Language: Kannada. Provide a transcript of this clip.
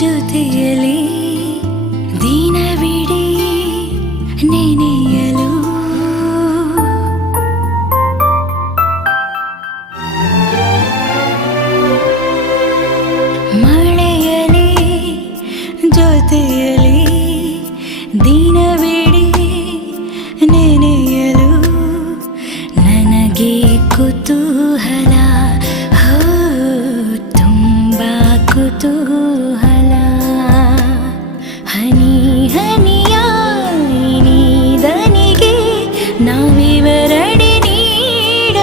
ಜೊತೆಯಲಿ ದಿನವಿಡೀ ನೆನೆಯಲು ಮಳೆಯಲಿ ಜೊತೆಯಲಿ ದಿನವಿಡೀ ನೆನೆಯಲು ನನಗೆ ಕುತೂಹಲ, ತುಂಬ ಕುತೂಹಲ.